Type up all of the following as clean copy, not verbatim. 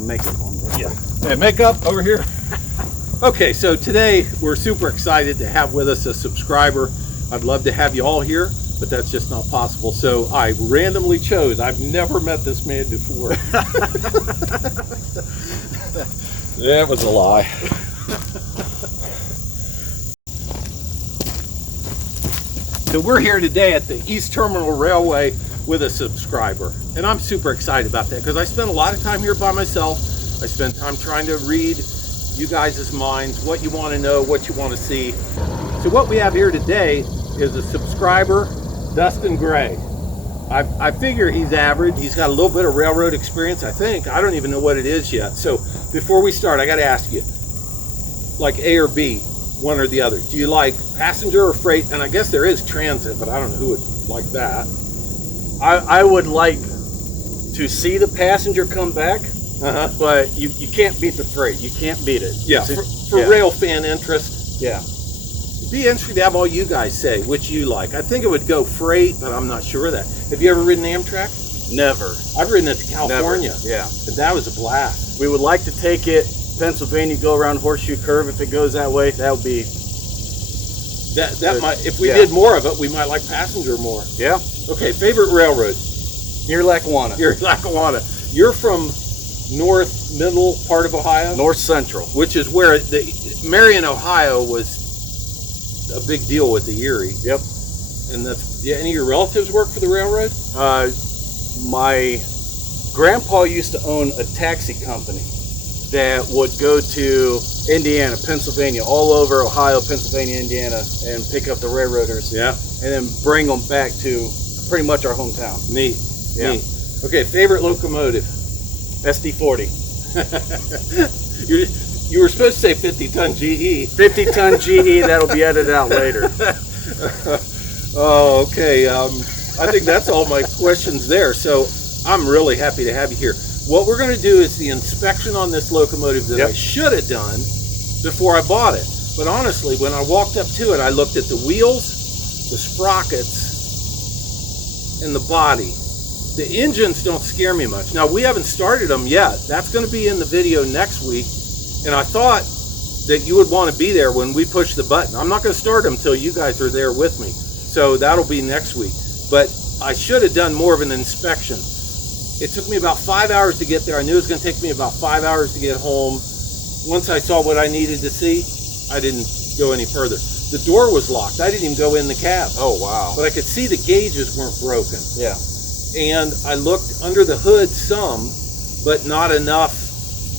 my makeup on. Yeah. Hey, makeup over here. Okay, so today we're super excited to have with us a subscriber. I'd love to have you all here, but that's just not possible. So I randomly chose. I've never met this man before. That was a lie. So we're here today at the East Terminal Railway with a subscriber. And I'm super excited about that because I spent a lot of time here by myself. I spent time trying to read you guys' minds, what you want to know, what you want to see. So what we have here today is a subscriber, Dustin Gray. I figure he's average. He's got a little bit of railroad experience, I think. I don't even know what it is yet. So before we start, I got to ask you, like A or B, one or the other. Do you like passenger or freight? And I guess there is transit, but I don't know who would like that. I would like to see the passenger come back, but you can't beat the freight. You can't beat it. Yeah, for rail fan interest. Yeah. It'd be interesting to have all you guys say which you like. I think it would go freight, but I'm not sure of that. Have you ever ridden Amtrak? Never. I've ridden it to California. Never. Yeah. And that was a blast. We would like to take it Pennsylvania, go around Horseshoe Curve. If it goes that way, that would be... That might, if we did more of it, we might like passenger more. Yeah. Okay, favorite railroad? Near Lackawanna. Near Lackawanna. You're from north middle part of Ohio? North Central. Which is where Marion, Ohio was a big deal with the Erie. Yep. And that's, any of your relatives work for the railroad? My grandpa used to own a taxi company that would go to Indiana, Pennsylvania, all over Ohio, Pennsylvania, Indiana, and pick up the railroaders. Yeah. And then bring them back to pretty much our hometown. Neat. Yeah. Neat. Okay, favorite locomotive? SD40. You were supposed to say 50-ton GE. 50-ton GE, that'll be edited out later. Oh, okay. I think that's all my questions there. So I'm really happy to have you here. What we're going to do is the inspection on this locomotive that I should have done before I bought it. But honestly, when I walked up to it, I looked at the wheels, the sprockets, and the body. The engines don't scare me much. Now, we haven't started them yet. That's going to be in the video next week. And I thought that you would want to be there when we push the button. I'm not going to start them until you guys are there with me. So that'll be next week. But I should have done more of an inspection. It took me about 5 hours to get there. I knew it was going to take me about 5 hours to get home. Once I saw what I needed to see, I didn't go any further. The door was locked. I didn't even go in the cab. Oh, wow. But I could see the gauges weren't broken. Yeah. And I looked under the hood some, but not enough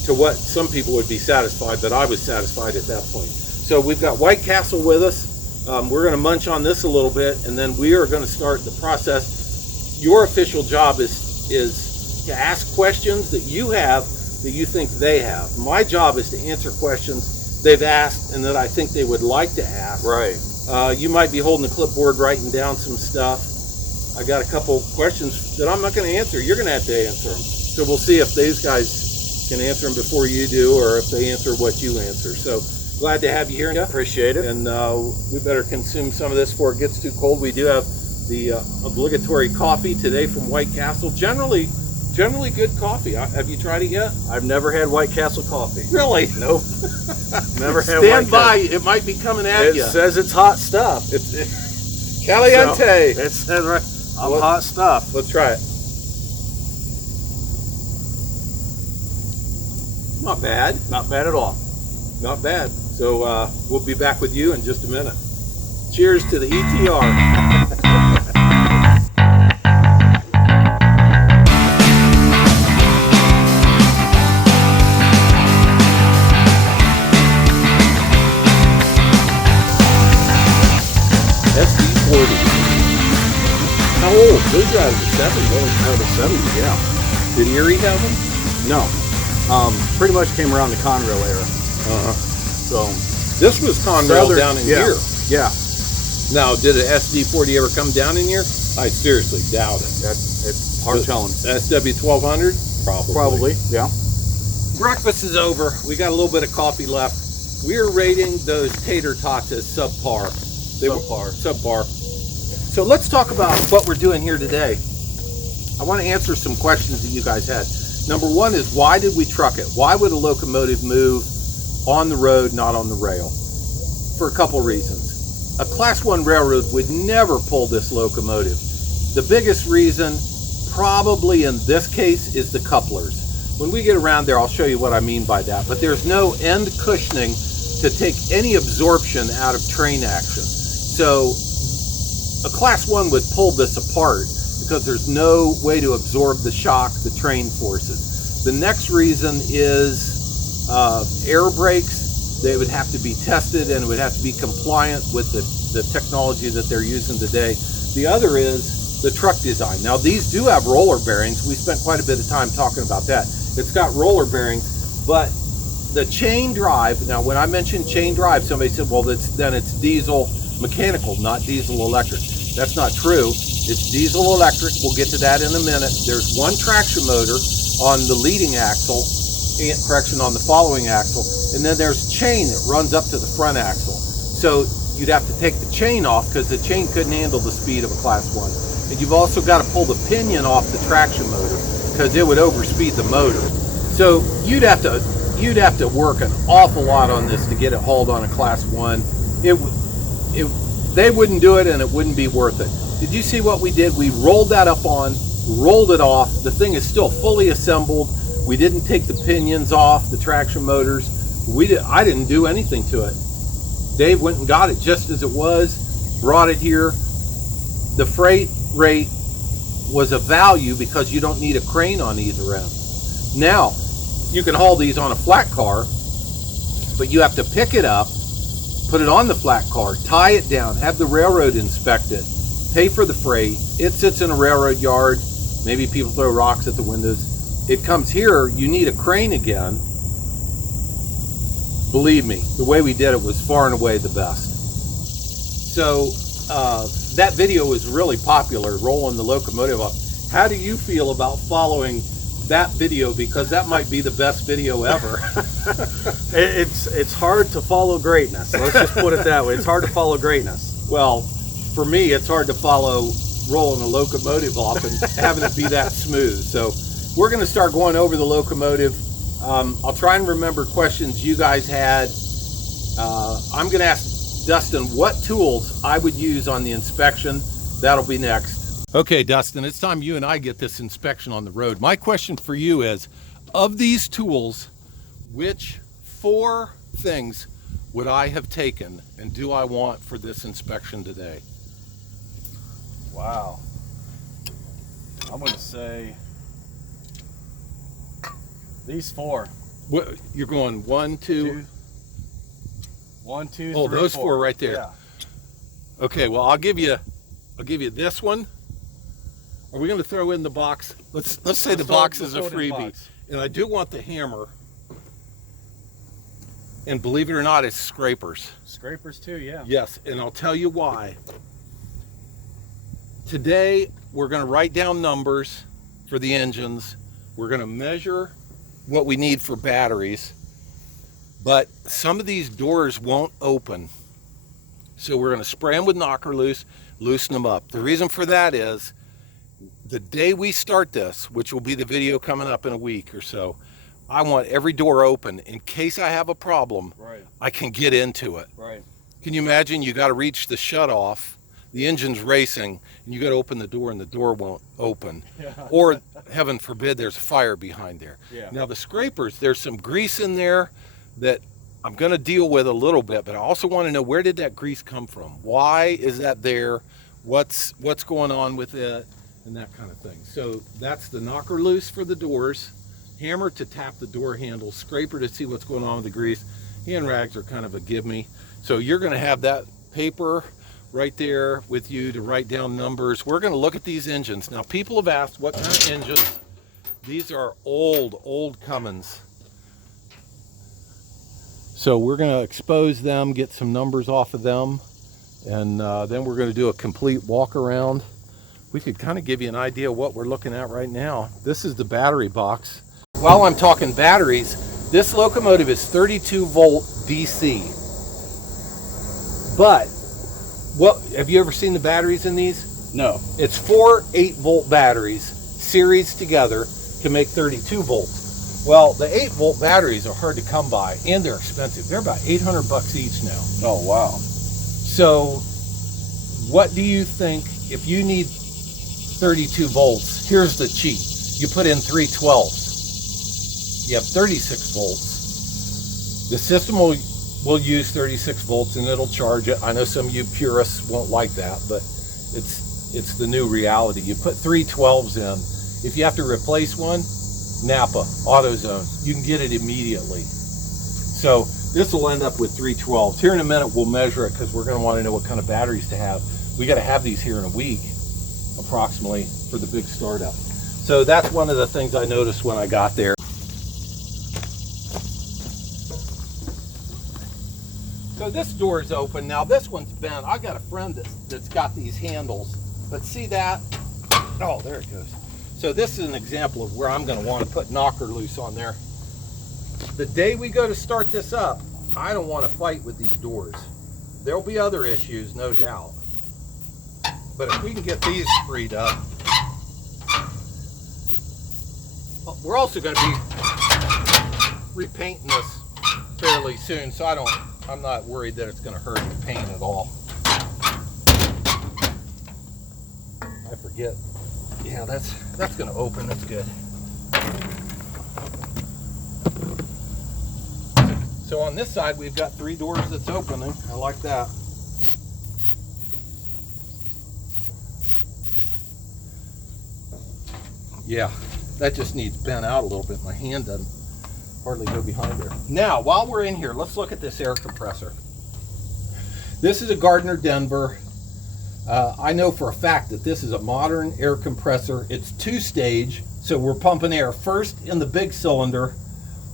to what some people would be satisfied, but I was satisfied at that point. So we've got White Castle with us. We're going to munch on this a little bit, and then we are going to start the process. Your official job is to ask questions that you have that you think they have. My job is to answer questions they've asked and that I think they would like to ask. Right. You might be holding the clipboard writing down some stuff. I got a couple questions that I'm not going to answer. You're going to have to answer them. So we'll see if these guys can answer them before you do or if they answer what you answer. So glad to have you here. Appreciate it. And we better consume some of this before it gets too cold. We do have the obligatory coffee today from White Castle. Generally good coffee. Have you tried it yet? I've never had White Castle coffee. Really? Nope. Never had Stand by. It might be coming at you. It says it's hot stuff. Caliente. It says right. Hot stuff. Let's try it. Not bad. Not bad at all. Not bad. So we'll be back with you in just a minute. Cheers to the ETR. How old? Those are out of the 70s. Out of the 70s, yeah. Did Erie have them? No. Pretty much came around the Conrail era. So this was Conrail down in here. Yeah. Now, did an SD40 ever come down in here? I seriously doubt it. It's hard telling. SW1200? Probably, yeah. Breakfast is over. We got a little bit of coffee left. We are rating those tater tots as subpar. Subpar. So let's talk about what we're doing here today. I want to answer some questions that you guys had. Number one is, why did we truck it? Why would a locomotive move on the road, not on the rail? For a couple reasons. A Class 1 railroad would never pull this locomotive. The biggest reason, probably in this case, is the couplers. When we get around there, I'll show you what I mean by that. But there's no end cushioning to take any absorption out of train action. So a Class 1 would pull this apart because there's no way to absorb the shock, the train forces. The next reason is air brakes. They would have to be tested and it would have to be compliant with the technology that they're using today. The other is the truck design. Now these do have roller bearings. We spent quite a bit of time talking about that. It's got roller bearings, but the chain drive, now when I mentioned chain drive, somebody said, well, then it's diesel mechanical, not diesel electric. That's not true. It's diesel electric. We'll get to that in a minute. There's one traction motor on the leading axle, on the following axle, and then there's chain that runs up to the front axle. So you'd have to take the chain off because the chain couldn't handle the speed of a Class 1. And you've also got to pull the pinion off the traction motor because it would overspeed the motor. So you'd have to work an awful lot on this to get it hauled on a Class 1. They wouldn't do it and it wouldn't be worth it. Did you see what we did? We rolled that up on, rolled it off. The thing is still fully assembled. We didn't take the pinions off, the traction motors. I didn't do anything to it. Dave went and got it just as it was, brought it here. The freight rate was a value because you don't need a crane on either end. Now, you can haul these on a flat car, but you have to pick it up, put it on the flat car, tie it down, have the railroad inspect it, pay for the freight. It sits in a railroad yard. Maybe people throw rocks at the windows. It comes here, you need a crane again. Believe me, the way we did it was far and away the best. So that video was really popular, rolling the locomotive up. How do you feel about following that video? Because that might be the best video ever. It's hard to follow greatness. Let's just put it that way. It's hard to follow greatness. Well, for me, it's hard to follow rolling a locomotive off and having it be that smooth. So we're going to start going over the locomotive. I'll try and remember questions you guys had. I'm going to ask Dustin what tools I would use on the inspection. That'll be next. Okay, Dustin, it's time you and I get this inspection on the road. My question for you is, of these tools, which 4 things would I have taken and do I want for this inspection today? Wow. I'm going to say these 4. What, you're going 1, 2? 1, 2, oh, 3, those 4. 4 right there. Yeah. Okay, well, I'll give you this one. Are we going to throw in the box? Let's say the box is a freebie. And I do want the hammer. And believe it or not, it's scrapers. Scrapers too, yeah. Yes, and I'll tell you why. Today, we're going to write down numbers for the engines. We're going to measure what we need for batteries. But some of these doors won't open. So we're going to spray them with knocker loose, loosen them up. The reason for that is the day we start this, which will be the video coming up in a week or so, I want every door open in case I have a problem. Right. I can get into it. Right. Can you imagine you got to reach the shut off, the engine's racing, and you got to open the door and the door won't open. Yeah. Or heaven forbid there's a fire behind there. Yeah. Now the scrapers, there's some grease in there that I'm going to deal with a little bit, but I also want to know, where did that grease come from? Why is that there? What's going on with it? And that kind of thing. So that's the knocker loose for the doors, hammer to tap the door handle, scraper to see what's going on with the grease. Hand rags are kind of a give me. So you're going to have that paper right there with you to write down numbers. We're going to look at these engines. Now, people have asked what kind of engines. These are old Cummins. So we're going to expose them, get some numbers off of them, and then we're going to do a complete walk around. We could kind of give you an idea of what we're looking at right now. This is the battery box. While I'm talking batteries, this locomotive is 32 volt DC. But have you ever seen the batteries in these? No. It's 4 8-volt batteries series together. can make 32 volts. Well, the 8-volt batteries are hard to come by, and they're expensive. They're about 800 bucks each now. Oh, wow. So what do you think if you need 32 volts? Here's the cheat. You put in 3 12s. You have 36 volts. The system will use 36 volts and it'll charge it. I know some of you purists won't like that, but it's the new reality. You put 3 12s in. If you have to replace one, Napa, AutoZone, you can get it immediately. So this will end up with 3 12s. Here in a minute we'll measure it because we're going to want to know what kind of batteries to have. We got to have these here in a week, approximately, for the big startup. So that's one of the things I noticed when I got there. So this door is open. Now this one's bent. I got a friend that's got these handles, but see that? Oh, there it goes. So this is an example of where I'm going to want to put knocker loose on there. The day we go to start this up, I don't want to fight with these doors. There'll be other issues, no doubt. But if we can get these freed up, we're also going to be repainting this fairly soon, so I'm not worried that it's going to hurt the paint at all. I forget. Yeah, that's going to open. That's good. So on this side, we've got 3 doors that's opening. I like that. Yeah, that just needs bent out a little bit. My hand doesn't hardly go behind there. Now, while we're in here, let's look at this air compressor. This is a Gardner Denver. I know for a fact that this is a modern air compressor. It's 2-stage, so we're pumping air first in the big cylinder,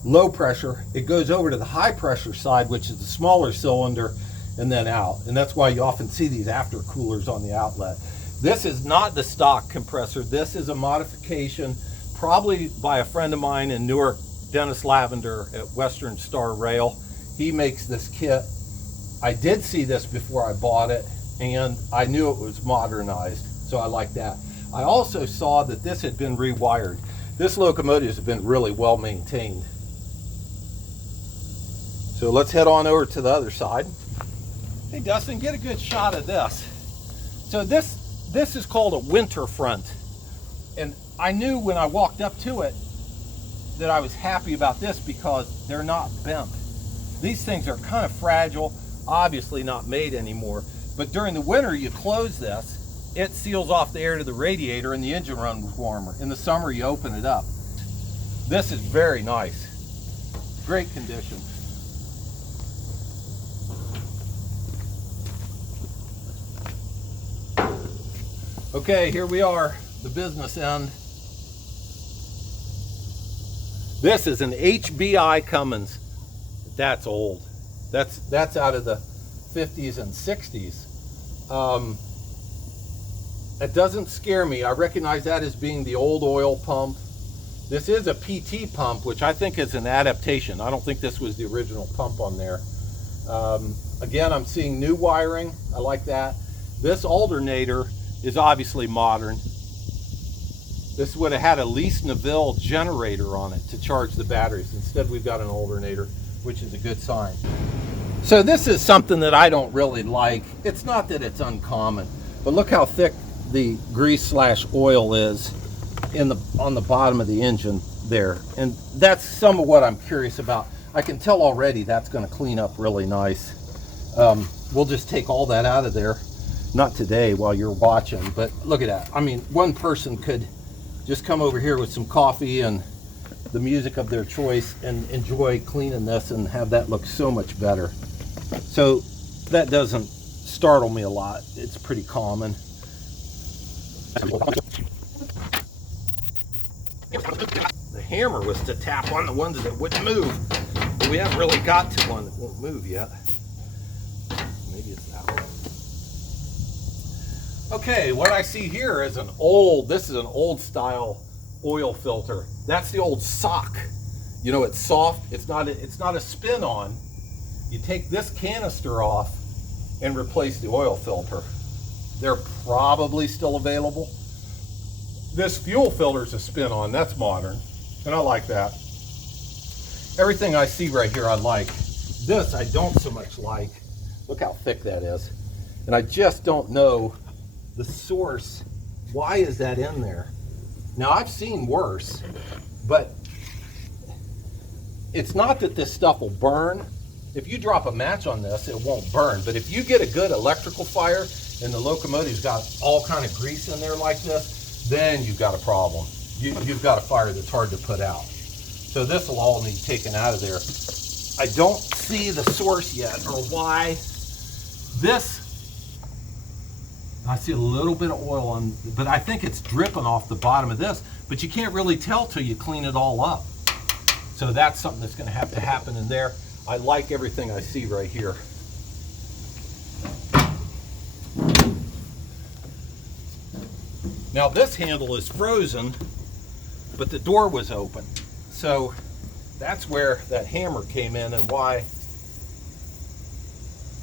low pressure. It goes over to the high pressure side, which is the smaller cylinder, and then out. And that's why you often see these after coolers on the outlet. This is not the stock compressor. This is a modification, probably by a friend of mine in Newark, Dennis Lavender at Western Star Rail. He makes this kit. I did see this before I bought it, and I knew it was modernized, so I like that. I also saw that this had been rewired. This locomotive has been really well maintained. So let's head on over to the other side. Hey Dustin, get a good shot of this. So this is called a winter front. And I knew when I walked up to it that I was happy about this because they're not bent. These things are kind of fragile, obviously not made anymore. But during the winter, you close this, it seals off the air to the radiator and the engine runs warmer. In the summer, you open it up. This is very nice. Great condition. Okay, here we are, the business end. This is an HBI Cummins. That's old. That's out of the 50s and 60s. It doesn't scare me. I recognize that as being the old oil pump. This is a PT pump, which I think is an adaptation. I don't think this was the original pump on there. Again, I'm seeing new wiring. I like that. This alternator is obviously modern. This would have had a Lease Neville generator on it to charge the batteries. Instead, we've got an alternator, which is a good sign. So this is something that I don't really like. It's not that it's uncommon, but look how thick the grease/oil is on the bottom of the engine there. And that's some of what I'm curious about. I can tell already that's going to clean up really nice. We'll just take all that out of there. Not today while you're watching, but look at that. I mean, one person could just come over here with some coffee and the music of their choice and enjoy cleaning this and have that look so much better. So that doesn't startle me a lot. It's pretty common. The hammer was to tap on the ones that wouldn't move, but we haven't really got to one that won't move yet. Maybe it's that one. Okay, what I see here is this is an old style oil filter. That's the old sock. You know, it's soft, it's not a spin on. You take this canister off and replace the oil filter. They're probably still available. This fuel filter's a spin-on. That's modern, and I like that. Everything I see right here I like. This I don't so much like. Look how thick that is. And I just don't know the source. Why is that in there? Now, I've seen worse, but it's not that this stuff will burn. If you drop a match on this, it won't burn. But if you get a good electrical fire and the locomotive's got all kind of grease in there like this, then you've got a problem. You've got a fire that's hard to put out. So this will all need taken out of there. I don't see the source yet or why. This, I see a little bit of oil on, but I think it's dripping off the bottom of this, but you can't really tell till you clean it all up. So that's something that's going to have to happen in there. I like everything I see right here. Now this handle is frozen, but the door was open. So that's where that hammer came in and why.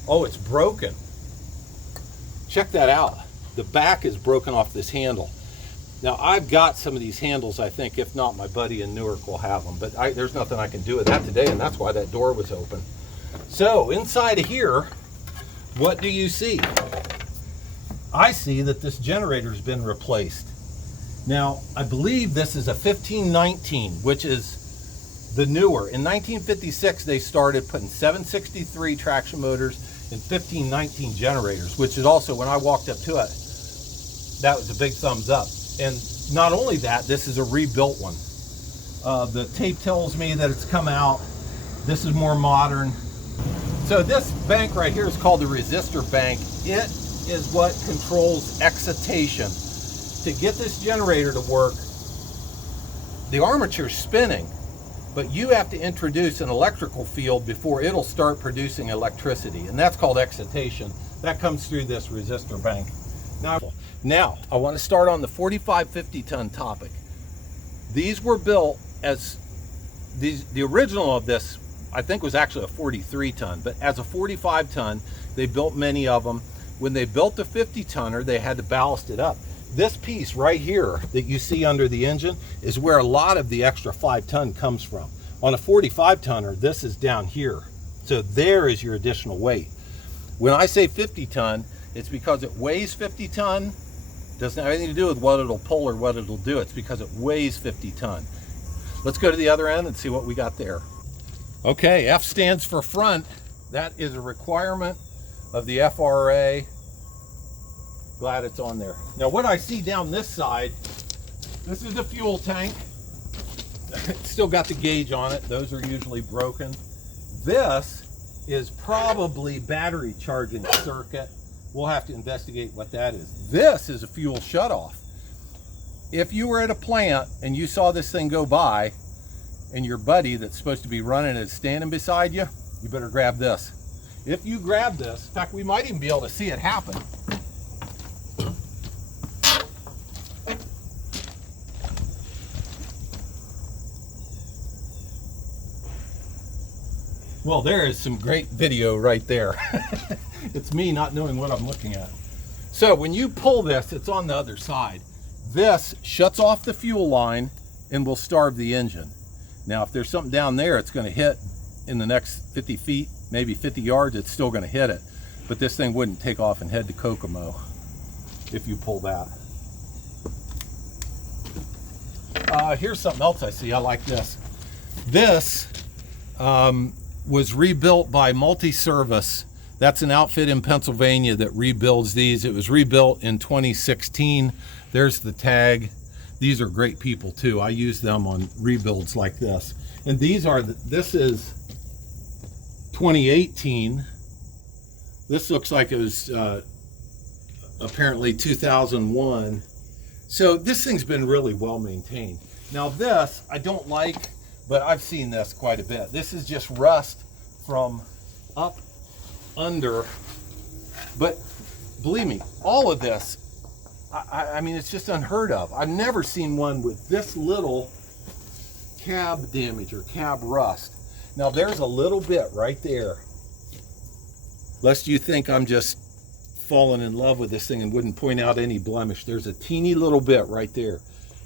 Oh, it's broken. Check that out. The back is broken off this handle. Now I've got some of these handles, I think. If not, my buddy in Newark will have them, but there's nothing I can do with that today, and that's why that door was open. So inside of here, what do you see? I see that this generator's been replaced. Now, I believe this is a 1519, which is the newer. In 1956, they started putting 763 traction motors and 1519 generators, which is also, when I walked up to it, that was a big thumbs up. And not only that, this is a rebuilt one. The tape tells me that it's come out. This is more modern. So this bank right here is called the resistor bank. It is what controls excitation. To get this generator to work, the armature's spinning, but you have to introduce an electrical field before it'll start producing electricity, and that's called excitation. That comes through this resistor bank. Now I want to start on the 4550 ton topic. These were built as the original of this, I think, was actually a 43 ton, but as a 45 ton, they built many of them. When they built the 50 tonner, they had to ballast it up. This piece right here that you see under the engine is where a lot of the extra 5 ton comes from. On a 45 tonner, this is down here. So there is your additional weight. When I say 50 ton, it's because it weighs 50 ton. Doesn't have anything to do with what it'll pull or what it'll do. It's because it weighs 50 ton. Let's go to the other end and see what we got there. Okay, F stands for front. That is a requirement of the FRA. Glad it's on there. Now what I see down this side, this is the fuel tank. It's still got the gauge on it. Those are usually broken. This is probably battery charging circuit. We'll have to investigate what that is. This is a fuel shutoff. If you were at a plant and you saw this thing go by and your buddy that's supposed to be running it is standing beside you, you better grab this. If you grab this, in fact, we might even be able to see it happen. Well, there is some great video right there. It's me not knowing what I'm looking at. So when you pull this, it's on the other side. This shuts off the fuel line and will starve the engine. Now, if there's something down there, it's going to hit in the next 50 feet, maybe 50 yards, it's still going to hit it. But this thing wouldn't take off and head to Kokomo if you pull that. Here's something else I see. I like this. This was rebuilt by Multi-Service. That's an outfit in Pennsylvania that rebuilds these. It was rebuilt in 2016. There's the tag. These are great people too. I use them on rebuilds like this. And these are, this is 2018. This looks like it was apparently 2001. So this thing's been really well maintained. Now this, I don't like, but I've seen this quite a bit. This is just rust from up under. But believe me, all of this, I mean, it's just unheard of. I've never seen one with this little cab damage or cab rust. Now there's a little bit right there. Lest you think I'm just falling in love with this thing and wouldn't point out any blemish. There's a teeny little bit right there.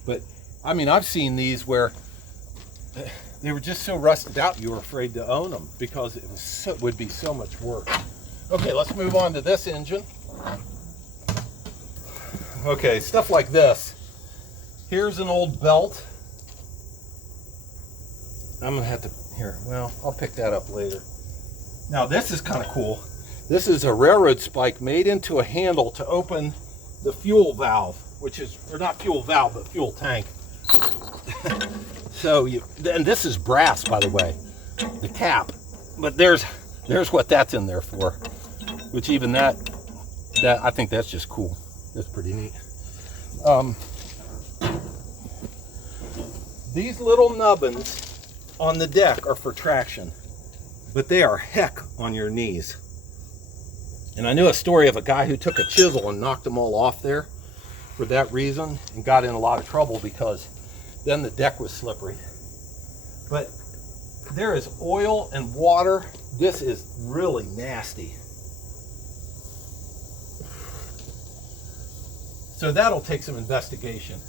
But I mean, I've seen these where they were just so rusted out you were afraid to own them because it would be so much work. Okay, let's move on to this engine. Okay, stuff like this. Here's an old belt. I'm gonna have to, well, I'll pick that up later. Now this is kind of cool. This is a railroad spike made into a handle to open the fuel valve, which is, or not fuel valve, but fuel tank. So and this is brass, by the way, the cap. But there's what that's in there for, which even that I think that's just cool. That's pretty neat. These little nubbins on the deck are for traction, but they are heck on your knees. And I knew a story of a guy who took a chisel and knocked them all off there for that reason and got in a lot of trouble because then the deck was slippery. But there is oil and water. This is really nasty. So that'll take some investigation.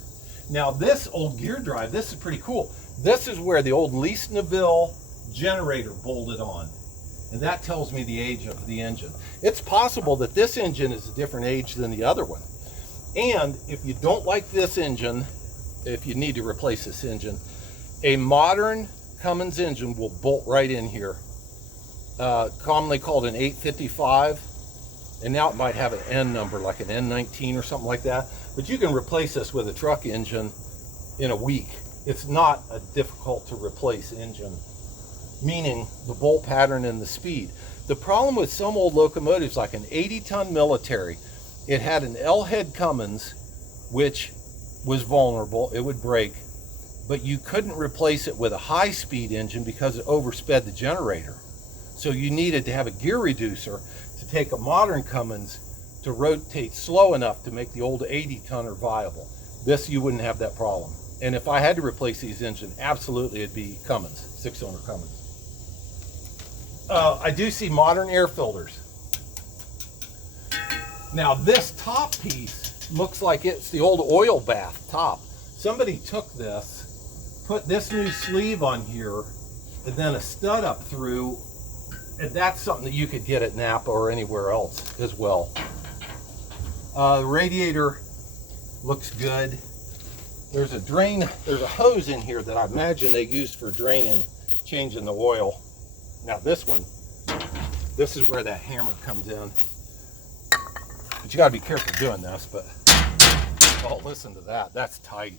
Now this old gear drive, this is pretty cool. This is where the old Lease Neville generator bolted on. And that tells me the age of the engine. It's possible that this engine is a different age than the other one. And if you don't like this engine, if you need to replace this engine, a modern Cummins engine will bolt right in here. Commonly called an 855. And now it might have an N number, like an N19 or something like that. But you can replace this with a truck engine in a week. It's not a difficult to replace engine, meaning the bolt pattern and the speed. The problem with some old locomotives, like an 80-ton military, it had an L-head Cummins, which was vulnerable, it would break, but you couldn't replace it with a high-speed engine because it oversped the generator. So you needed to have a gear reducer to take a modern Cummins to rotate slow enough to make the old 80-tonner viable. This, you wouldn't have that problem. And if I had to replace these engines, absolutely it'd be Cummins, 6-cylinder Cummins. I do see modern air filters. Now this top piece looks like it's the old oil bath top. Somebody took this, put this new sleeve on here, and then a stud up through, and that's something that you could get at Napa or anywhere else as well. The radiator looks good. There's a hose in here that I imagine they used for draining, changing the oil. Now this is where that hammer comes in. But you gotta be careful doing this, but, oh, listen to that, that's tight.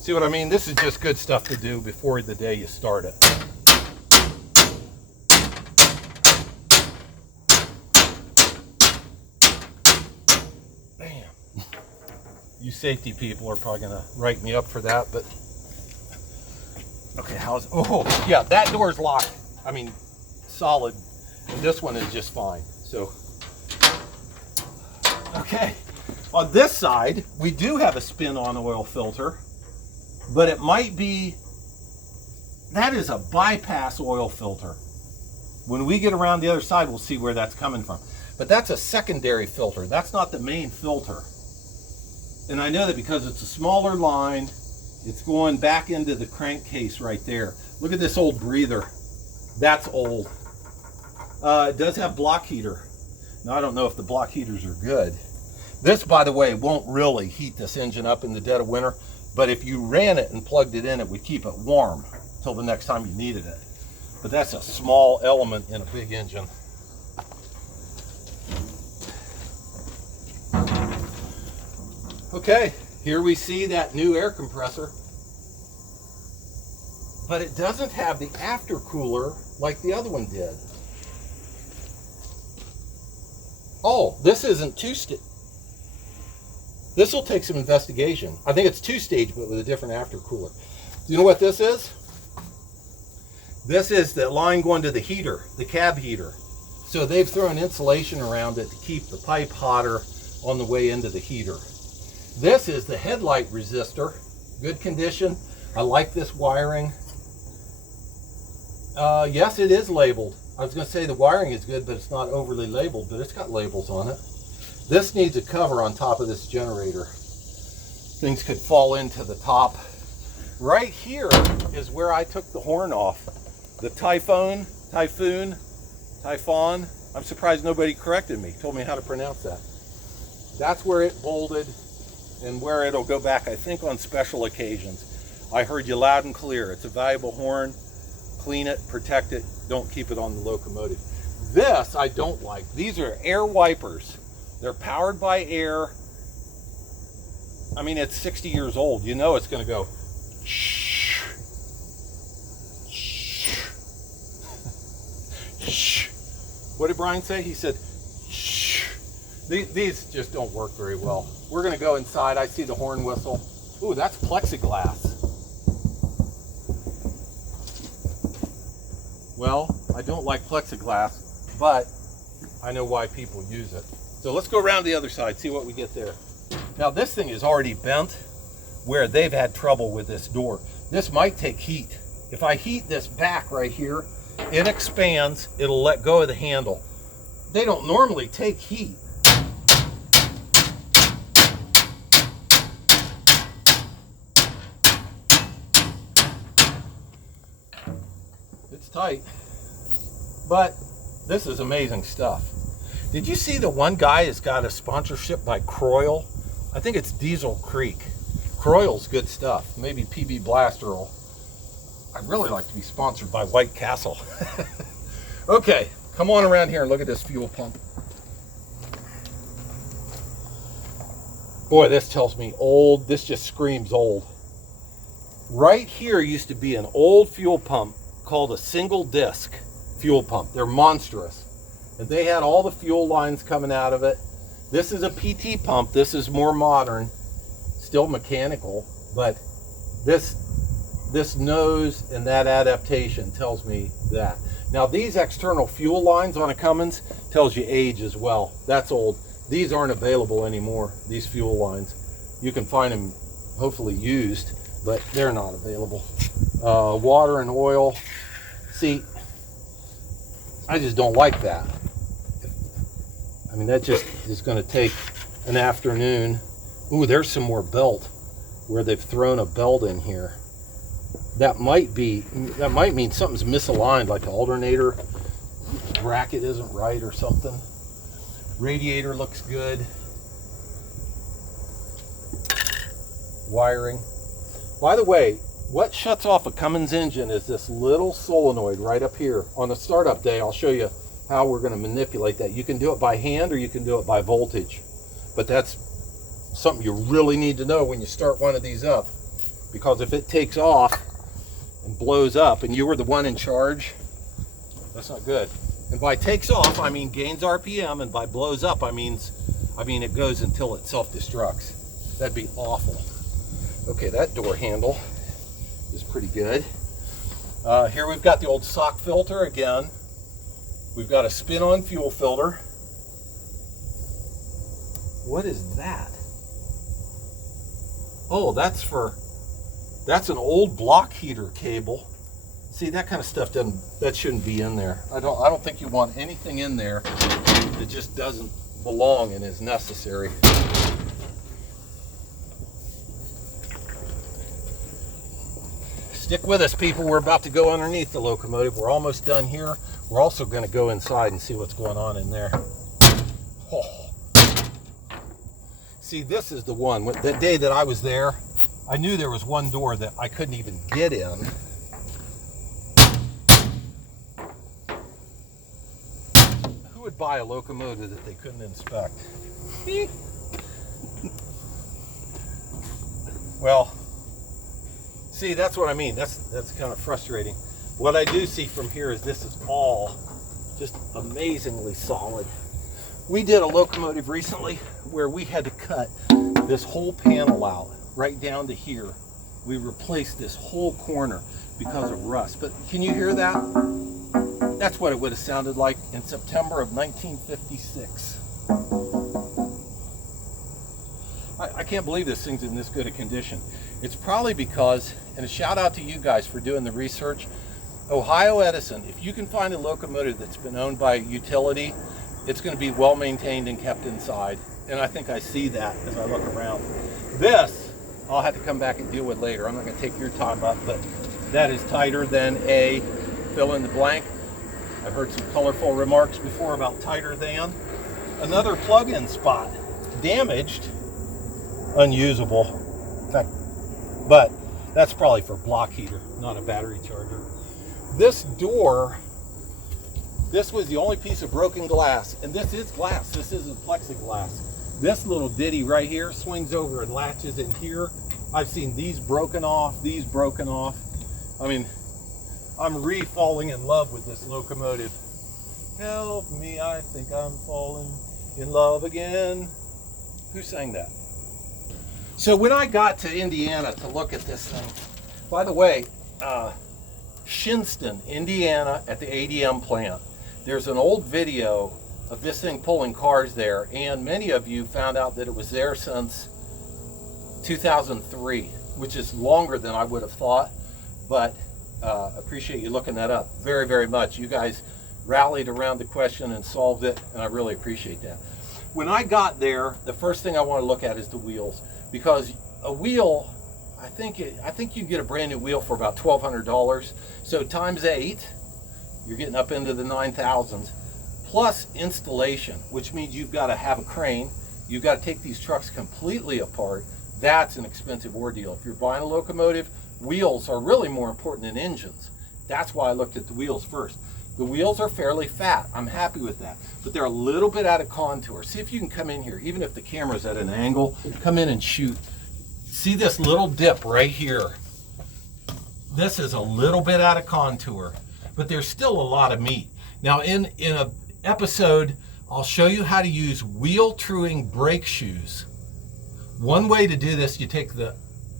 See what I mean? This is just good stuff to do before the day you start it. Bam. You safety people are probably gonna write me up for that, but okay, oh yeah, that door's locked. I mean, solid. And this one is just fine. So, okay. On this side, we do have a spin-on oil filter. But it might be, that is a bypass oil filter. When we get around the other side, we'll see where that's coming from. But that's a secondary filter. That's not the main filter. And I know that because it's a smaller line, it's going back into the crankcase right there. Look at this old breather. That's old. It does have block heater. Now, I don't know if the block heaters are good. This, by the way, won't really heat this engine up in the dead of winter. But if you ran it and plugged it in, it would keep it warm till the next time you needed it. But that's a small element in a big engine. Okay, here we see that new air compressor. But it doesn't have the aftercooler like the other one did. Oh, this isn't two-stage. This will take some investigation. I think it's two-stage, but with a different aftercooler. Do you know what this is? This is the line going to the heater, the cab heater. So they've thrown insulation around it to keep the pipe hotter on the way into the heater. This is the headlight resistor. Good condition. I like this wiring. Yes, it is labeled. I was going to say the wiring is good, but it's not overly labeled, but it's got labels on it. This needs a cover on top of this generator. Things could fall into the top. Right here is where I took the horn off. The Typhoon. I'm surprised nobody corrected me, told me how to pronounce that. That's where it bolted and where it'll go back, I think, on special occasions. I heard you loud and clear. It's a valuable horn. Clean it, protect it, don't keep it on the locomotive. This I don't like. These are air wipers. They're powered by air. I mean, it's 60 years old. You know it's going to go shh. Shh. What did Brian say? He said shh. These just don't work very well. We're going to go inside. I see the horn whistle. Ooh, that's plexiglass. Well, I don't like plexiglass, but I know why people use it. So let's go around the other side, see what we get there. Now this thing is already bent where they've had trouble with this door. This might take heat. If I heat this back right here, it expands, it'll let go of the handle. They don't normally take heat. It's tight, but this is amazing stuff. Did you see the one guy has got a sponsorship by Croyle? I think it's Diesel Creek. Croyle's good stuff. Maybe PB Blaster will. I'd really like to be sponsored by White Castle. Okay, come on around here and look at this fuel pump. Boy, this tells me old. This just screams old. Right here used to be an old fuel pump called a single disc fuel pump. They're monstrous. And they had all the fuel lines coming out of it. This is a PT pump. This is more modern, still mechanical, but this nose and that adaptation tells me that. Now these external fuel lines on a Cummins tells you age as well. That's old. These aren't available anymore, these fuel lines. You can find them hopefully used, but they're not available. Water and oil. See, I just don't like that. I mean, that just is going to take an afternoon. Ooh, there's some more belt where they've thrown a belt in here. That might mean something's misaligned, like the alternator bracket isn't right or something. Radiator looks good. Wiring. By the way, what shuts off a Cummins engine is this little solenoid right up here. On the startup day, I'll show you how we're going to manipulate that. You can do it by hand or you can do it by voltage. But that's something you really need to know when you start one of these up. Because if it takes off and blows up and you were the one in charge, that's not good. And by takes off, I mean gains RPM, and by blows up, I mean it goes until it self-destructs. That'd be awful. Okay, that door handle is pretty good. Here we've got the old sock filter again. We've got a spin-on fuel filter. What is that? Oh, that's an old block heater cable. See, that kind of stuff that shouldn't be in there. I don't think you want anything in there that just doesn't belong and is necessary. Stick with us, people. We're about to go underneath the locomotive. We're almost done here. We're also going to go inside and see what's going on in there. Oh. See, this is the one. That day that I was there, I knew there was one door that I couldn't even get in. Who would buy a locomotive that they couldn't inspect? Well, see, that's what I mean. That's kind of frustrating. What I do see from here is this is all just amazingly solid. We did a locomotive recently where we had to cut this whole panel out right down to here. We replaced this whole corner because of rust. But can you hear that? That's what it would have sounded like in September of 1956. I can't believe this thing's in this good a condition. It's probably because, and a shout out to you guys for doing the research, Ohio Edison, if you can find a locomotive that's been owned by a utility, it's going to be well maintained and kept inside. And I think I see that as I look around. This, I'll have to come back and deal with later. I'm not going to take your time up, but that is tighter than a fill in the blank. I've heard some colorful remarks before about tighter than. Another plug-in spot, damaged, unusable. In fact, but that's probably for block heater, not a battery charger. This door, this was the only piece of broken glass, and this is glass, this isn't plexiglass. This little ditty right here swings over and latches in here. I've seen these broken off, these broken off. I mean, I'm falling in love with this locomotive. Help me, I think I'm falling in love again. Who sang that? So when I got to Indiana to look at this thing, by the way, Shinston, Indiana, at the ADM plant, there's an old video of this thing pulling cars there, and many of you found out that it was there since 2003, which is longer than I would have thought, but appreciate you looking that up very, very much. You guys rallied around the question and solved it, and I really appreciate that. When I got there, the first thing I want to look at is the wheels, because a wheel, I think you can get a brand new wheel for about $1,200. So times 8, you're getting up into the 9,000s, plus installation, which means you've got to have a crane. You've got to take these trucks completely apart. That's an expensive ordeal. If you're buying a locomotive, wheels are really more important than engines. That's why I looked at the wheels first. The wheels are fairly fat. I'm happy with that, but they're a little bit out of contour. See if you can come in here, even if the camera's at an angle, come in and shoot. See this little dip right here? This is a little bit out of contour, but there's still a lot of meat. Now in an episode, I'll show you how to use wheel truing brake shoes. One way to do this, you take the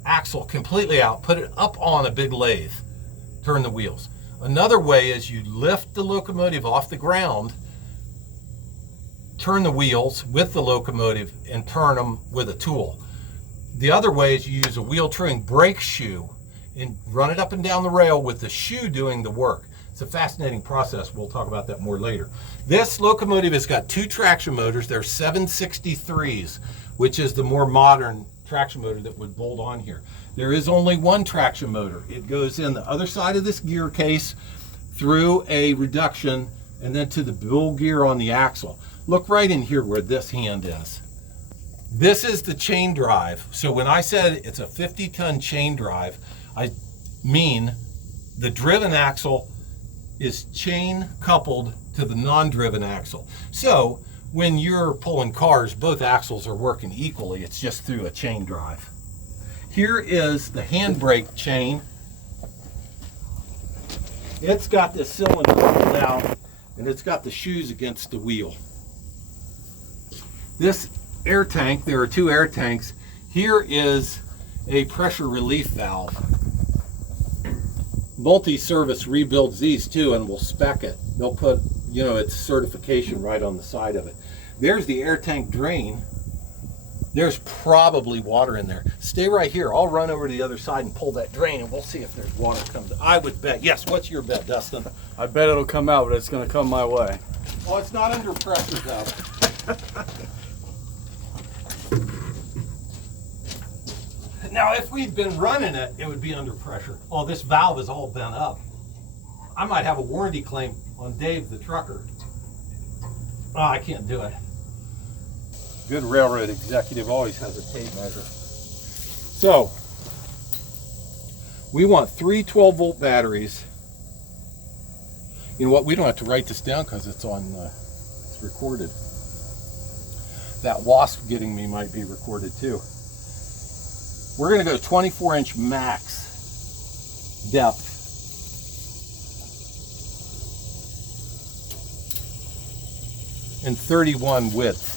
axle completely out, put it up on a big lathe, turn the wheels. Another way is you lift the locomotive off the ground, turn the wheels with the locomotive, and turn them with a tool. The other way is you use a wheel truing brake shoe and run it up and down the rail with the shoe doing the work. It's a fascinating process. We'll talk about that more later. This locomotive has got 2 traction motors. They're 763s, which is the more modern traction motor that would bolt on here. There is only 1 traction motor. It goes in the other side of this gear case through a reduction and then to the bull gear on the axle. Look right in here where this hand is. This is the chain drive. So when I said it's a 50-ton chain drive, I mean the driven axle is chain coupled to the non-driven axle. So when you're pulling cars, both axles are working equally. It's just through a chain drive. Here is the handbrake chain. It's got this cylinder pulled out, and it's got the shoes against the wheel. This air tank, there are 2 air tanks. Here is a pressure relief valve. Multi-service rebuilds these too and will spec it. They'll put, its certification right on the side of it. There's the air tank drain. There's probably water in there. Stay right here. I'll run over to the other side and pull that drain, and we'll see if there's water comes out. I would bet. Yes, what's your bet, Dustin? I bet it'll come out, but it's going to come my way. Oh, it's not under pressure, though. Now, if we'd been running it, it would be under pressure. Oh, this valve is all bent up. I might have a warranty claim on Dave the trucker. Oh, I can't do it. Good railroad executive always has a tape measure. So, we want 3 12-volt batteries. You know what? We don't have to write this down because it's it's recorded. That wasp getting me might be recorded too. We're going to go 24-inch max depth. And 31 width.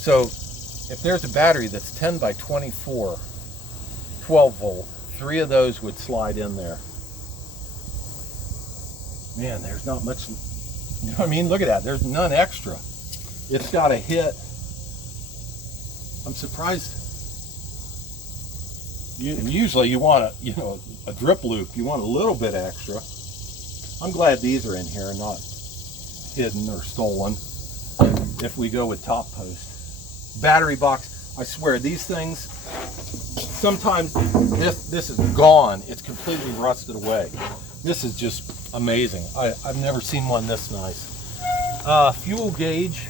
So if there's a battery that's 10 by 24, 12 volt, 3 of those would slide in there. Man, there's not much, you know what I mean? Look at that, there's none extra. It's got a hit. I'm surprised. Usually you want a drip loop. You want a little bit extra. I'm glad these are in here and not hidden or stolen if we go with top post. Battery box, I swear these things, sometimes this is gone. It's completely rusted away. This is just amazing. I've never seen one this nice. Fuel gauge.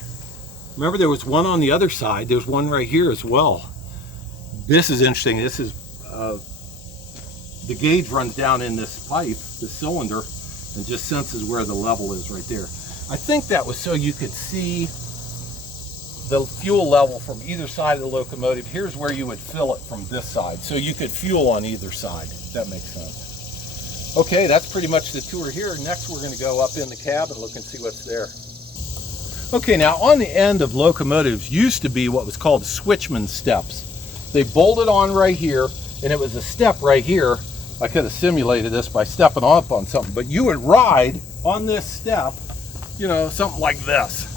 Remember there was one on the other side. There's one right here as well. This is interesting. This is the gauge runs down in this pipe, this cylinder, and just senses where the level is right there. I think that was so you could see the fuel level from either side of the locomotive. Here's where you would fill it from this side. So you could fuel on either side, if that makes sense. Okay, that's pretty much the tour here. Next we're going to go up in the cab and look and see what's there. Okay, now on the end of locomotives used to be what was called switchman steps. They bolted on right here, and it was a step right here. I could have simulated this by stepping up on something, but you would ride on this step, you know, something like this.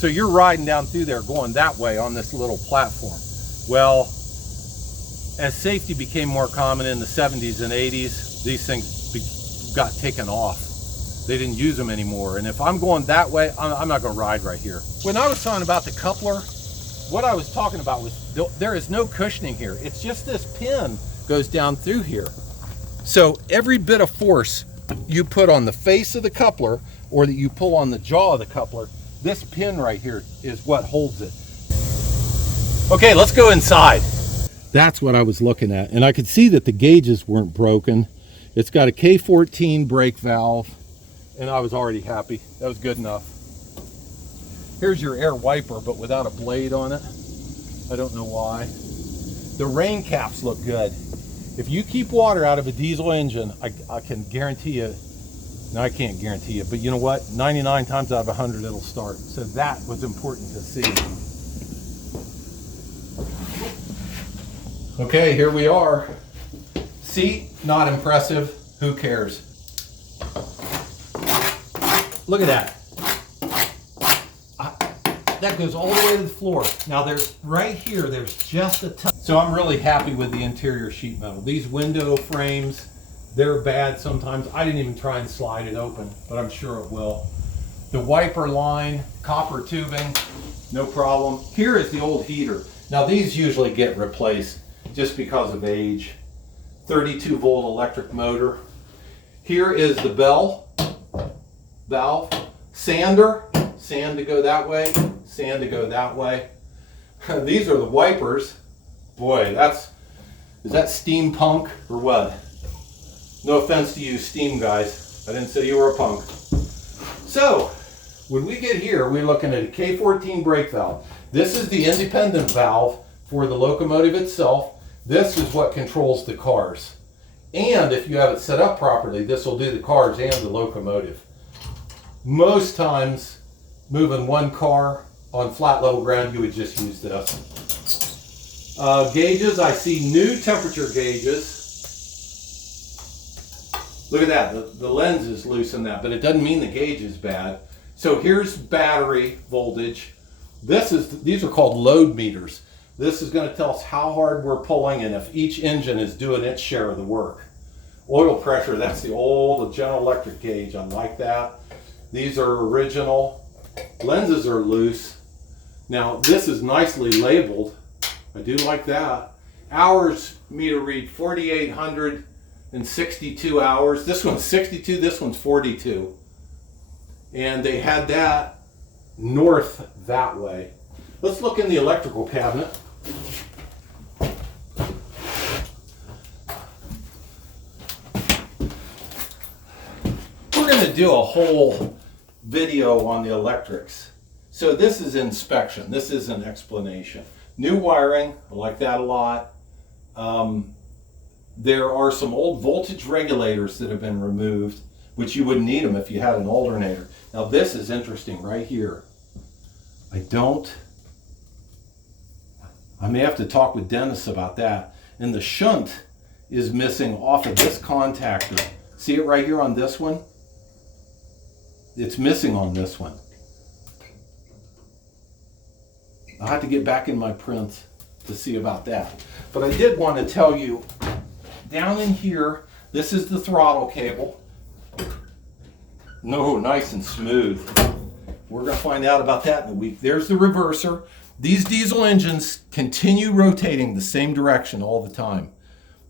So you're riding down through there going that way on this little platform. Well, as safety became more common in the 70s and 80s, these things got taken off. They didn't use them anymore. And if I'm going that way, I'm not going to ride right here. When I was talking about the coupler, what I was talking about was there is no cushioning here. It's just this pin goes down through here. So every bit of force you put on the face of the coupler or that you pull on the jaw of the coupler, this pin right here is what holds it. Okay, let's go inside. That's what I was looking at. And I could see that the gauges weren't broken. It's got a K14 brake valve, and I was already happy. That was good enough. Here's your air wiper, but without a blade on it. I don't know why. The rain caps look good. If you keep water out of a diesel engine, I can guarantee you, no, I can't guarantee you, but you know what? 99 times out of 100 it'll start. So that was important to see. Okay, here we are. Seat, not impressive. Who cares? Look at that. That goes all the way to the floor. Now there's, right here, there's just a touch. So I'm really happy with the interior sheet metal. These window frames, they're bad sometimes. I didn't even try and slide it open, but I'm sure it will. The wiper line, copper tubing, no problem. Here is the old heater. Now these usually get replaced just because of age. 32 volt electric motor. Here is the bell valve. Sander, sand to go that way, sand to go that way. These are the wipers. Boy, is that steampunk or what? No offense to you steam guys. I didn't say you were a punk. So, when we get here, we're looking at a K14 brake valve. This is the independent valve for the locomotive itself. This is what controls the cars. And if you have it set up properly, this will do the cars and the locomotive. Most times, moving one car on flat level ground, you would just use this. Gauges, I see new temperature gauges. Look at that, the lens is loose in that, but it doesn't mean the gauge is bad. So here's battery voltage. These are called load meters. This is going to tell us how hard we're pulling and if each engine is doing its share of the work. Oil pressure, that's the old General Electric gauge. I like that. These are original. Lenses are loose. Now this is nicely labeled. I do like that. Hours meter read 4,862 hours. This one's 62, this one's 42. And they had that north that way. Let's look in the electrical cabinet. We're going to do a whole video on the electrics. So this is inspection. This is an explanation. New wiring, I like that a lot. There are some old voltage regulators that have been removed, which you wouldn't need them if you had an alternator. Now this is interesting right here. I may have to talk with Dennis about that. And the shunt is missing off of this contactor. See it right here on this one? It's missing on this one. I'll have to get back in my prints. to see about that. But I did want to tell you, down in here, this is the throttle cable. No, nice and smooth. We're going to find out about that in a week. There's the reverser. These diesel engines continue rotating the same direction all the time.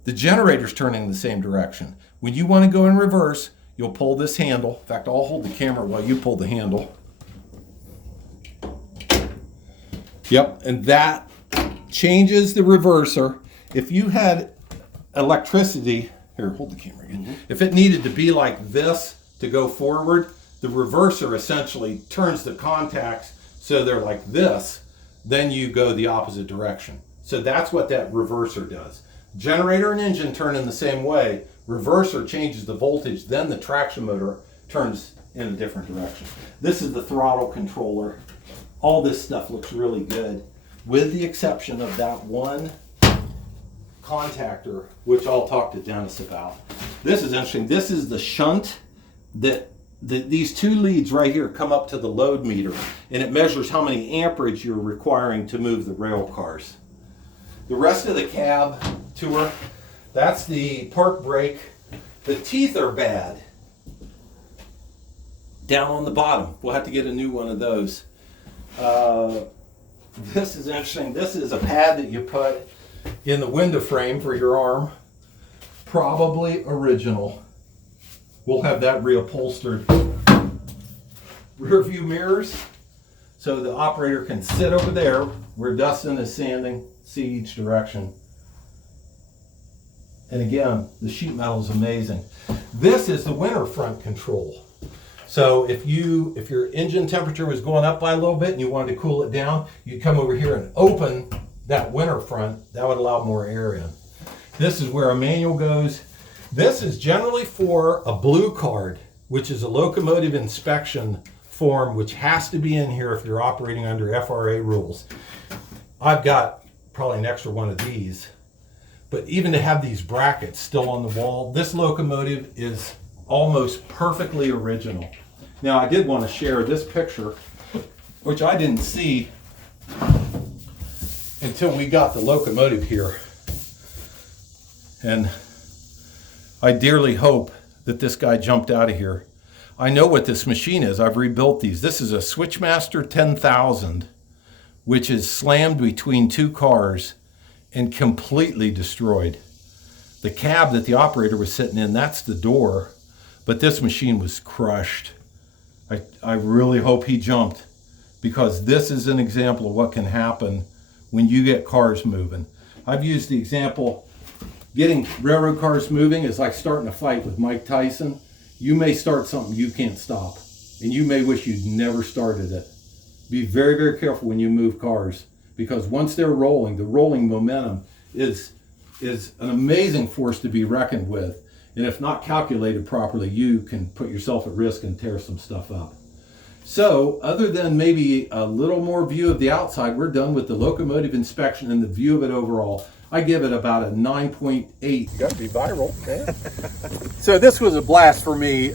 The generator's turning the same direction. When you want to go in reverse, you'll pull this handle. In fact, I'll hold the camera while you pull the handle. Yep, and that changes the reverser. If you had electricity, here, hold the camera again. If it needed to be like this to go forward, the reverser essentially turns the contacts so they're like this, then you go the opposite direction. So that's what that reverser does. Generator and engine turn in the same way. Reverser changes the voltage, then the traction motor turns in a different direction. This is the throttle controller. All this stuff looks really good, with the exception of that one contactor, which I'll talk to Dennis about. This is interesting. This is the shunt that these two leads right here come up to the load meter, and it measures how many amperage you're requiring to move the rail cars. The rest of the cab tour, that's the park brake. The teeth are bad down on the bottom. We'll have to get a new one of those. This is interesting. This is a pad that you put in the window frame for your arm. Probably original. We'll have that reupholstered. Rear view mirrors, so the operator can sit over there where Dustin is standing, see each direction. And again, the sheet metal is amazing. This is the winter front control. So if your engine temperature was going up by a little bit and you wanted to cool it down, you'd come over here and open that winter front. That would allow more air in. This is where a manual goes. This is generally for a blue card, which is a locomotive inspection form, which has to be in here if you're operating under FRA rules. I've got probably an extra one of these, but even to have these brackets still on the wall, this locomotive is almost perfectly original. Now, I did want to share this picture, which I didn't see until we got the locomotive here. And I dearly hope that this guy jumped out of here. I know what this machine is. I've rebuilt these. This is a Switchmaster 10,000, which is slammed between two cars and completely destroyed. The cab that the operator was sitting in, that's the door, but this machine was crushed. I really hope he jumped, because this is an example of what can happen when you get cars moving. I've used the example, getting railroad cars moving is like starting a fight with Mike Tyson. You may start something you can't stop, and you may wish you'd never started it. Be very, very careful when you move cars, because once they're rolling, the rolling momentum is an amazing force to be reckoned with. And if not calculated properly, you can put yourself at risk and tear some stuff up. So, other than maybe a little more view of the outside, we're done with the locomotive inspection and the view of it overall. I give it about a 9.8. You got to be viral, man. So this was a blast for me.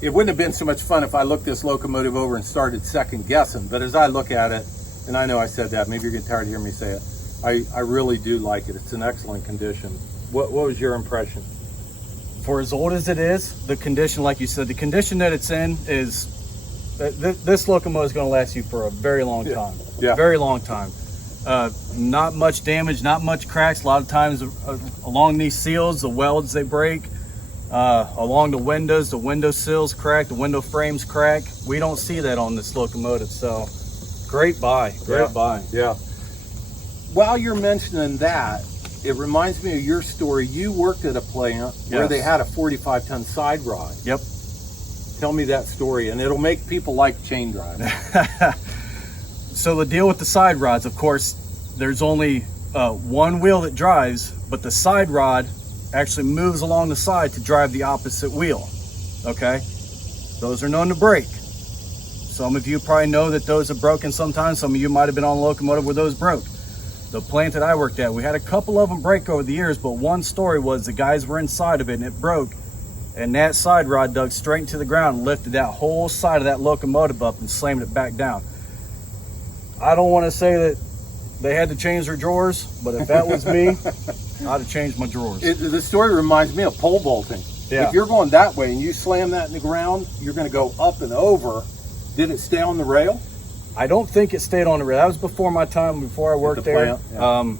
It wouldn't have been so much fun if I looked this locomotive over and started second guessing. But as I look at it, and I know I said that, maybe you're getting tired of hearing me say it, I really do like it. It's in excellent condition. What was your impression? For as old as it is, the condition, like you said, the condition that it's in is, this locomotive is going to last you for a very long time. Yeah. Very long time. Not much damage, not much cracks. A lot of times along these seals, the welds, they break. Along the window sills crack, the window frames crack. We don't see that on this locomotive, so great buy, great buy. Yeah. While you're mentioning that, it reminds me of your story. You worked at a plant where they had a 45-ton side rod. Yep. Tell me that story, and it'll make people like chain drive. So the deal with the side rods, of course, there's only one wheel that drives, but the side rod actually moves along the side to drive the opposite wheel. Okay? Those are known to break. Some of you probably know that those have broken sometimes. Some of you might have been on a locomotive where those broke. The plant that I worked at, we had a couple of them break over the years, but one story was the guys were inside of it and it broke, and that side rod dug straight into the ground and lifted that whole side of that locomotive up and slammed it back down. I don't want to say that they had to change their drawers, but if that was me, I'd have changed my drawers. The story reminds me of pole vaulting. Yeah. If you're going that way and you slam that in the ground, you're going to go up and over. Did it stay on the rail? I don't think it stayed on the rail. That was before my time, before I worked there. Plant, yeah.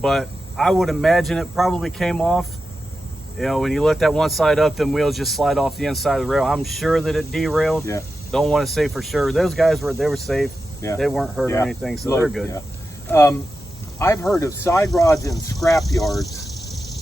But I would imagine it probably came off. You know, when you let that one side up, them wheels just slide off the inside of the rail. I'm sure that it derailed. Yeah. Don't want to say for sure. Those guys were safe. Yeah. They weren't hurt or anything, so they're good. Yeah. I've heard of side rods in scrap yards.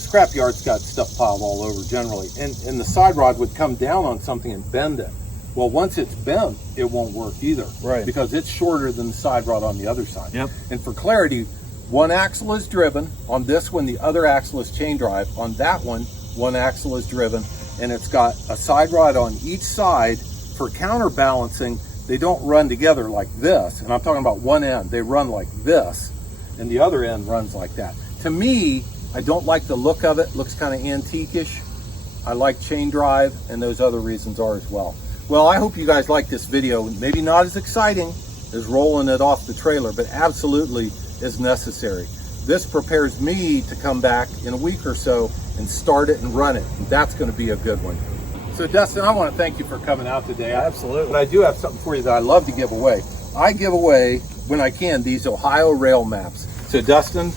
Scrap yards got stuff piled all over generally, and the side rod would come down on something and bend it. Well, once it's bent, it won't work either. Right. Because it's shorter than the side rod on the other side. Yep. And for clarity, one axle is driven. On this one, the other axle is chain drive. On that one axle is driven, and it's got a side rod on each side for counterbalancing. They don't run together like this, and I'm talking about one end. They run like this, and the other end runs like that. To me, I don't like the look of it. Looks kind of antique-ish. I like chain drive, and those other reasons are as well. Well, I hope you guys like this video. Maybe not as exciting as rolling it off the trailer, but absolutely is necessary. This prepares me to come back in a week or so and start it and run it. And that's going to be a good one. So Dustin, I want to thank you for coming out today. Absolutely. But I do have something for you that I love to give away. I give away, when I can, these Ohio rail maps. So Dustin,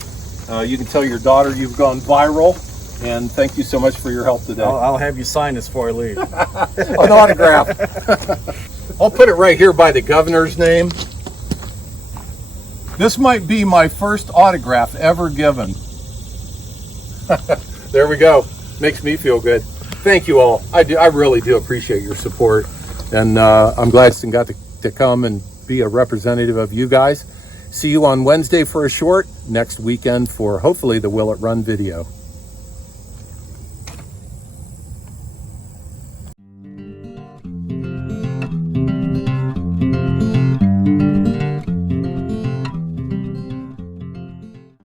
you can tell your daughter you've gone viral, and thank you so much for your help today. I'll have you sign this before I leave. An autograph. I'll put it right here by the governor's name. This might be my first autograph ever given. There we go. Makes me feel good. Thank you all. I really do appreciate your support, and I'm glad Dustin got to come and be a representative of you guys. See you on Wednesday for a short, next weekend for hopefully the Will It Run video.